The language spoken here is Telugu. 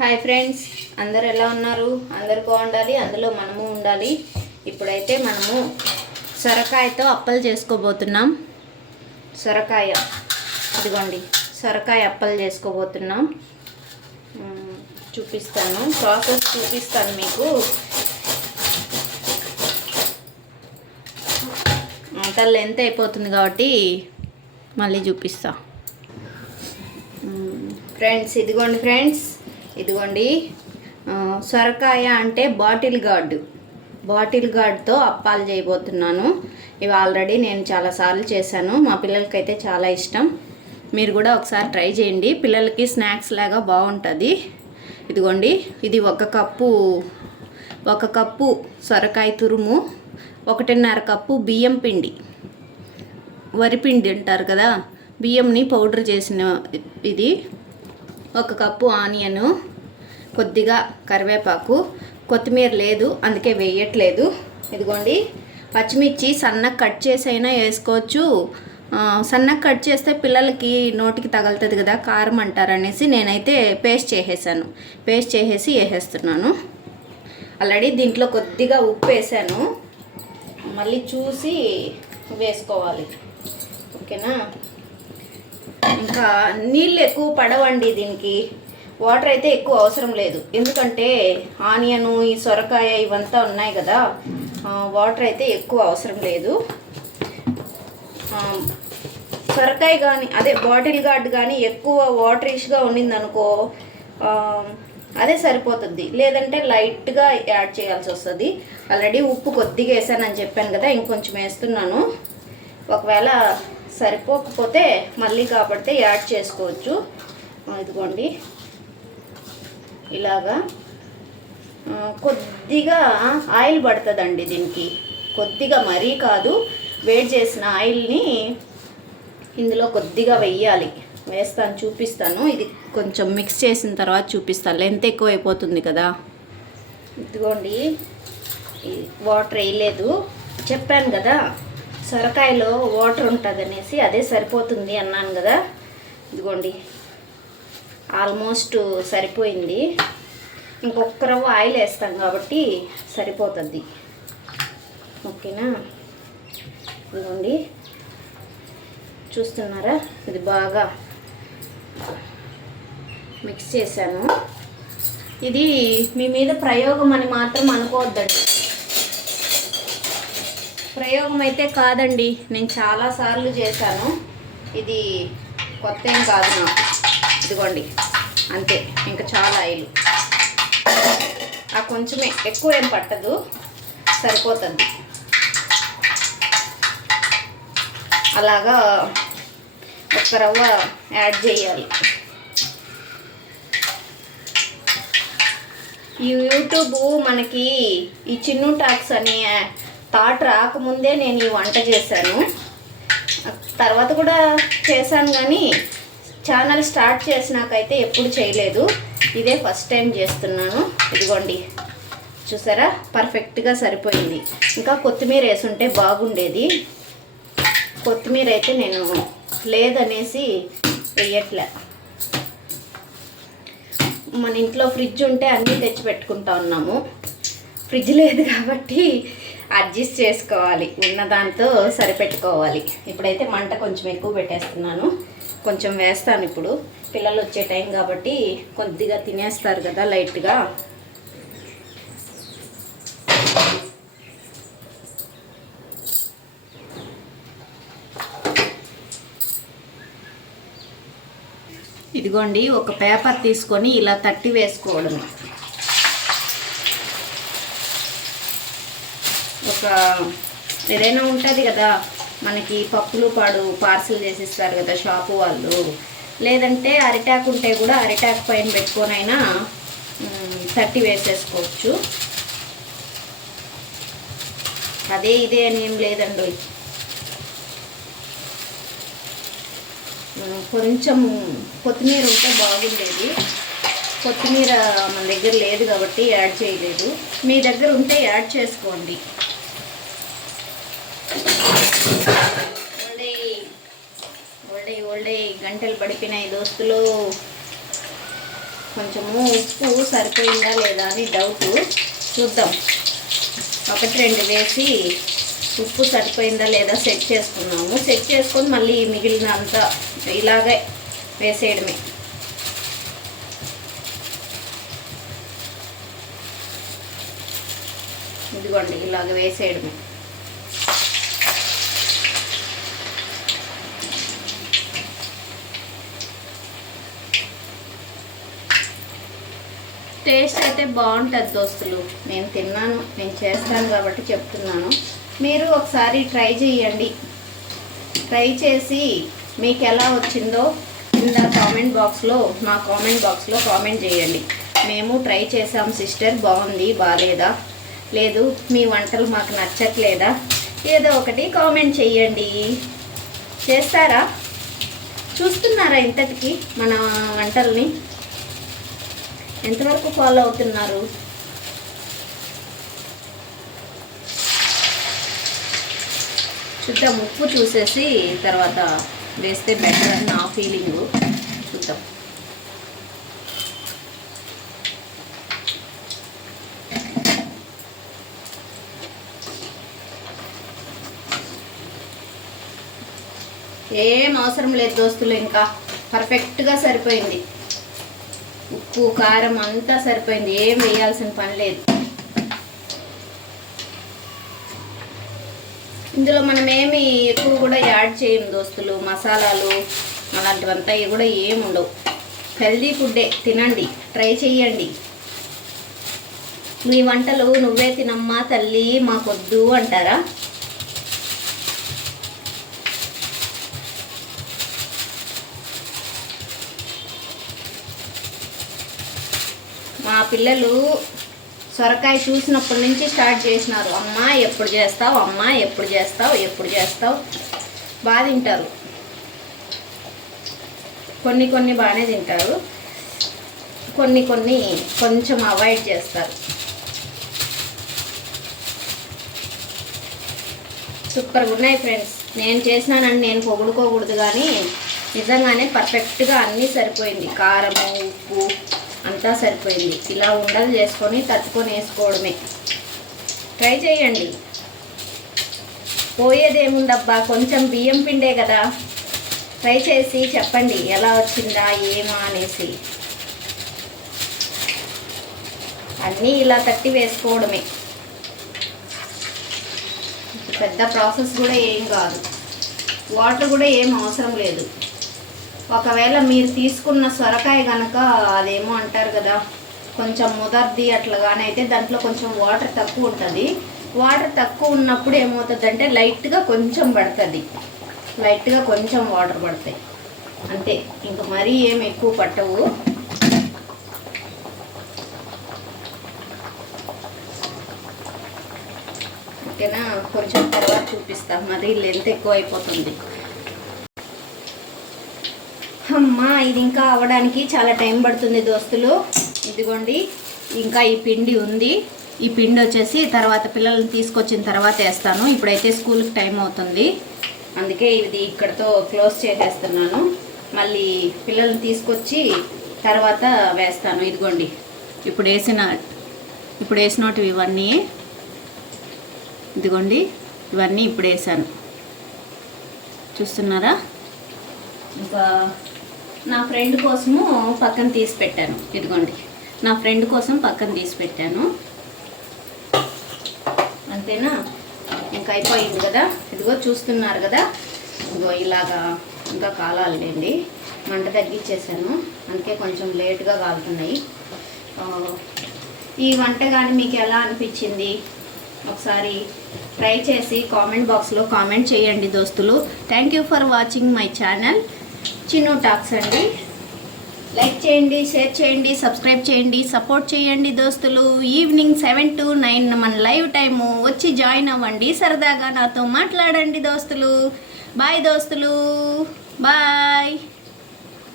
హాయ్ ఫ్రెండ్స్ అందరు ఎలా ఉన్నారు? అందరు బాగుండాలి అందులో మనము ఉండాలి. ఇప్పుడైతే మనము సొరకాయతో అప్పలు చేసుకోబోతున్నాం. సొరకాయ ఇదిగోండి సొరకాయ అప్పలు చేసుకోబోతున్నాం. చూపిస్తాను ప్రాసెస్ చూపిస్తాను మీకు. అంత లెంత్ అయిపోతుంది కాబట్టి మళ్ళీ చూపిస్తా. ఫ్రెండ్స్ ఇదిగోండి ఫ్రెండ్స్ ఇదిగోండి. సొరకాయ అంటే బాటిల్ గార్డు. బాటిల్ గార్డ్తో అప్పాలు చేయబోతున్నాను. ఇవి ఆల్రెడీ నేను చాలాసార్లు చేశాను. మా పిల్లలకైతే చాలా ఇష్టం. మీరు కూడా ఒకసారి ట్రై చేయండి. పిల్లలకి స్నాక్స్ లాగా బాగుంటుంది. ఇదిగోండి. ఇది ఒక కప్పు ఒక కప్పు సొరకాయ తురుము ఒకటిన్నర కప్పు బియ్యం పిండి. వరిపిండి అంటారు కదా? బియ్యంని పౌడర్ చేసిన ఇది. ఒక కప్పు ఆనియను కొద్దిగా కరివేపాకు కొత్తిమీర లేదు అందుకే వేయట్లేదు. ఇదిగోండి పచ్చిమిర్చి సన్నగా కట్ చేసి అయినా వేసుకోవచ్చు సన్నగా కట్ చేస్తే పిల్లలకి నోటికి తగులుతుంది కదా కారం అంటారు అనేసి నేనైతే పేస్ట్ చేసేసాను. పేస్ట్ చేసేసి వేసేస్తున్నాను. ఆల్రెడీ దీంట్లో కొద్దిగా ఉప్పు వేసాను. మళ్ళీ చూసి వేసుకోవాలి. ఓకేనా? ఇంకా నీళ్ళు ఎక్కువ పడవండి దీనికి. వాటర్ అయితే ఎక్కువ అవసరం లేదు. ఎందుకంటే ఆనియన్ ఈ సొరకాయ ఇవంతా ఉన్నాయి కదా వాటర్ అయితే ఎక్కువ అవసరం లేదు. సొరకాయ కానీ అదే బాటిల్ గార్డ్ కానీ ఎక్కువ వాటరిష్గా ఉండిందనుకో అదే సరిపోతుంది. లేదంటే లైట్గా యాడ్ చేయాల్సి వస్తుంది. ఆల్రెడీ ఉప్పు కొద్దిగా వేసానని చెప్పాను కదా ఇంకొంచెం వేస్తున్నాను. ఒకవేళ సరిపోకపోతే మళ్ళీ కాబట్టి యాడ్ చేసుకోవచ్చు. ఇదిగోండి. ఇలాగా కొద్దిగా ఆయిల్ పడుతుందండి దీనికి. కొద్దిగా మరీ కాదు వేడి చేసిన ఆయిల్ని ఇందులో కొద్దిగా వెయ్యాలి. వేస్తాను చూపిస్తాను. ఇది కొంచెం మిక్స్ చేసిన తర్వాత చూపిస్తాను. లెంత్ ఎక్కువ అయిపోతుంది కదా. ఇదిగోండి. వాటర్ వేయలేదు. చెప్పాను కదా సొరకాయలో వాటర్ ఉంటుంది అనేసి అదే సరిపోతుంది అన్నాను కదా. ఇదిగోండి. ఆల్మోస్ట్ సరిపోయింది. ఇంకొక రవ్వ ఆయిల్ వేస్తాం కాబట్టి సరిపోతుంది. ఓకేనా? ఇదిగోండి. చూస్తున్నారా? ఇది బాగా మిక్స్ చేశాను. ఇది మీ మీద ప్రయోగం అని మాత్రం అనుకోవద్దండి. ప్రయోగం అయితే కాదండి. నేను చాలా సార్లు చేశాను. ఇది కొత్త ఏం కాదు నాకు. ఇదిగోండి. అంతే ఇంకా చాలా ఆయిల్. ఆ కొంచెమే ఎక్కువ ఏం పట్టదు సరిపోతుంది. అలాగా ఒక్క రవ్వ యాడ్ చేయాలి. ఈ యూట్యూబ్ మనకి ఈ చిన్ను టాక్స్ అనే థాట్ రాకముందే నేను ఈ వంట చేశాను. తర్వాత కూడా చేశాను కానీ ఛానల్ స్టార్ట్ చేసినాకైతే ఎప్పుడు చేయలేదు. ఇదే ఫస్ట్ టైం చేస్తున్నాను. ఇదిగోండి. చూసారా? పర్ఫెక్ట్గా సరిపోయింది. ఇంకా కొత్తిమీర వేసుంటే బాగుండేది. కొత్తిమీర అయితే నేను లేదనేసి వేయట్లే. మన ఇంట్లో ఫ్రిడ్జ్ ఉంటే అన్నీ తెచ్చి పెట్టుకుంటా ఉన్నాము. ఫ్రిడ్జ్ లేదు కాబట్టి అడ్జస్ట్ చేసుకోవాలి. ఉన్న దాంతో సరిపెట్టుకోవాలి. ఇప్పుడైతే మంట కొంచెం ఎక్కువ పెట్టేస్తున్నాను. కొంచెం వేస్తాను ఇప్పుడు. పిల్లలు వచ్చే టైం కాబట్టి కొద్దిగా తినేస్తారు కదా లైట్గా. ఇదిగోండి ఒక పేపర్ తీసుకొని ఇలా తట్టి వేసుకోవడం ఒక ఏదైనా ఉంటుంది కదా మనకి పప్పులు పాడు పార్సిల్ చేసిస్తారు కదా షాపు వాళ్ళు. లేదంటే అరిటాకు ఉంటే కూడా అరిటాకు పైన పెట్టుకొనైనా తట్టి వేసేసుకోవచ్చు. అదే ఇదే అని ఏం లేదండి. కొంచెం కొత్తిమీర ఉంటే బాగుండేది. కొత్తిమీర మన దగ్గర లేదు కాబట్టి యాడ్ చేయలేదు. మీ దగ్గర ఉంటే యాడ్ చేసుకోండి. గంటలు పడిపోయినాయి. దోస్తులు కొంచెము ఉప్పు సరిపోయిందా లేదా అని డౌట్ చూద్దాం. ఒకటి రెండు వేసి ఉప్పు సరిపోయిందా లేదా సెట్ చేసుకున్నాము. సెట్ చేసుకొని మళ్ళీ మిగిలిన అంతా ఇలాగే వేసేయడమే. ఇదిగోండి ఇలాగ వేసేయడమే. టేస్ట్ అయితే బాగుంటుంది దోస్తులు. నేను తిన్నాను నేను చేస్తాను కాబట్టి చెప్తున్నాను. మీరు ఒకసారి ట్రై చేయండి. ట్రై చేసి మీకు ఎలా వచ్చిందో కింద కామెంట్ బాక్స్లో మా కామెంట్ బాక్స్లో కామెంట్ చేయండి. మేము ట్రై చేసాం సిస్టర్ బాగుంది బాగాలేదా లేదు మీ వంటలు మాకు నచ్చట్లేదా? ఏదో ఒకటి కామెంట్ చేయండి. చేస్తారా? చూస్తున్నారా ఇంతటికి మన వంటల్ని? ఎంతవరకు ఫాలో అవుతున్నారు? చూద్దాం ఉప్పు చూసేసి తర్వాత వేస్తే బెటర్ అని నా ఫీలింగు చూద్దాం. ఏం అవసరం లేదు దోస్తులు ఇంకా పర్ఫెక్ట్గా సరిపోయింది. ఉప్పు కారం అంతా సరిపోయింది. ఏం వేయాల్సిన పని లేదు. ఇందులో మనం ఏమి ఎక్కువ కూడా యాడ్ చేయం దోస్తులు. మసాలాలు అలాంటివంతా కూడా ఏమి ఉండవు. హెల్దీ ఫుడ్డే. తినండి. ట్రై చేయండి మీ వంటలు నువ్వే తినమ్మా తల్లి మాకొద్దు అంటారా? మా పిల్లలు సొరకాయ చూసినప్పటి నుంచి స్టార్ట్ చేసినారు. అమ్మ ఎప్పుడు చేస్తావు? అమ్మ ఎప్పుడు చేస్తావు? ఎప్పుడు చేస్తావు? బాగా తింటారు. కొన్ని కొన్ని బాగానే తింటారు. కొన్ని కొన్ని కొంచెం అవాయిడ్ చేస్తారు. సూపర్గా ఉన్నాయి ఫ్రెండ్స్. నేను చేసినానని నేను పొగుడుకోకూడదు కానీ నిజంగానే పర్ఫెక్ట్గా అన్నీ సరిపోయింది. కారము ఉప్పు అంతా సరిపోయింది. ఇలా ఉండలు చేసుకొని తట్టుకొని వేసుకోవడమే. ట్రై చేయండి. పోయేదేముందబ్బా? కొంచెం బియ్యం పిండే కదా. ట్రై చేసి చెప్పండి ఎలా వచ్చిందా ఏమా అనేసి. అన్నీ ఇలా తట్టి వేసుకోవడమే. పెద్ద ప్రాసెస్ కూడా ఏం కాదు. వాటర్ కూడా ఏం అవసరం లేదు. ఒకవేళ మీరు తీసుకున్న సొరకాయ కనుక అదేమో అంటారు కదా కొంచెం ముదర్ది అట్లాగానే అయితే దాంట్లో కొంచెం వాటర్ తక్కువ ఉంటుంది. వాటర్ తక్కువ ఉన్నప్పుడు ఏమవుతుందంటే లైట్గా కొంచెం పడుతుంది. లైట్గా కొంచెం వాటర్ పడతాయి. అంతే. ఇంకా మరీ ఏం ఎక్కువ పట్టవు. ఓకేనా? కొంచెం తర్వాత చూపిస్తాం. మరీ లెంత్ ఎక్కువ అయిపోతుంది. అమ్మా ఇది ఇంకా అవ్వడానికి చాలా టైం పడుతుంది దోస్తులు. ఇదిగోండి ఇంకా ఈ పిండి ఉంది. ఈ పిండి వచ్చేసి తర్వాత పిల్లల్ని తీసుకొచ్చిన తర్వాత వేస్తాను. ఇప్పుడైతే స్కూల్కి టైం అవుతుంది. అందుకే ఇది ఇక్కడతో క్లోజ్ చేసేస్తున్నాను. మళ్ళీ పిల్లల్ని తీసుకొచ్చి తర్వాత వేస్తాను. ఇదిగోండి ఇప్పుడు వేసిన ఇప్పుడు వేసినవి ఇవన్నీ. ఇదిగోండి ఇవన్నీ ఇప్పుడు వేసాను. చూస్తున్నారా? ఇంకా నా ఫ్రెండ్ కోసము పక్కన తీసి పెట్టాను. ఇదిగోండి. నా ఫ్రెండ్ కోసం పక్కన తీసి పెట్టాను. అంతేనా? ఇంకా అయిపోయింది కదా? ఇదిగో చూస్తున్నారు కదా? ఇదిగో ఇలాగా ఇంకా కాలాలండి. మంట తగ్గించేసాను అందుకే కొంచెం లేట్గా కాలుతున్నాయి. ఈ వంట కానీ మీకు ఎలా అనిపించింది? ఒకసారి ట్రై చేసి కామెంట్ బాక్స్లో కామెంట్ చేయండి దోస్తులు. Thank you for watching my channel Chinnu talks అండి. లైక్ చేయండి షేర్ చేయండి సబ్స్క్రైబ్ చేయండి సపోర్ట్ చేయండి దోస్తులు. ఈవినింగ్ సెవెన్ టు నైన్ మన లైవ్ టైము వచ్చి జాయిన్ అవ్వండి. సరదాగా నాతో మాట్లాడండి దోస్తులు. బాయ్ దోస్తులు. బాయ్.